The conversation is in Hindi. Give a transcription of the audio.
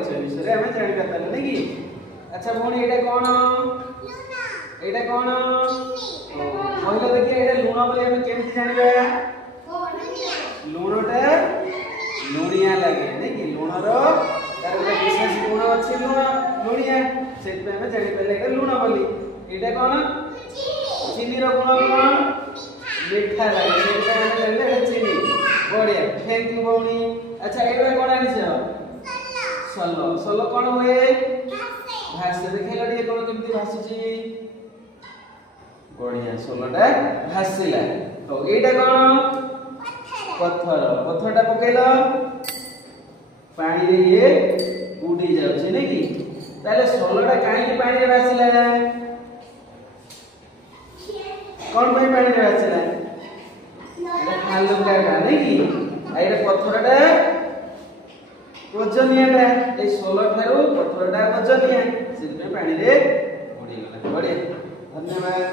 परिचय विषय हमें जानि पातले नै कि। अच्छा भौणी एटा कोन एटा कोन पहिला देखिए एटा लूण बोली हमें केमति जानिबा लूणटा लुणिया लागे नै कि लूणर तार गोटे विशेष गुण अछि लूण लुणिया से हमें जानि पाले एटा लूण बोली। एटा कोन चीनी रो गुण कोन मीठा लागे से हमें जानिले एटा चीनी बढ़िया थैंक यू भौणी। अच्छा एबे कोन आनिछ सलो सलो कोन हुए भासे देखैला टिके कोन केमति भासुची बढ़िया सोलोटा भासिला। तो एटा कोन पत्थर पत्थरटा पकेला पानी रे ये उडी जाउछि नै कि ताले सोलोटा काहे कि पानी रे भासिला कोन भाई पानी रे भासिला एटा खालुका का नै कि एटा पत्थरटा वजनियाटा ए सोलो थारु पत्थरटा वजनिया से पानी रे उडी गला बढ़िया धन्यवाद।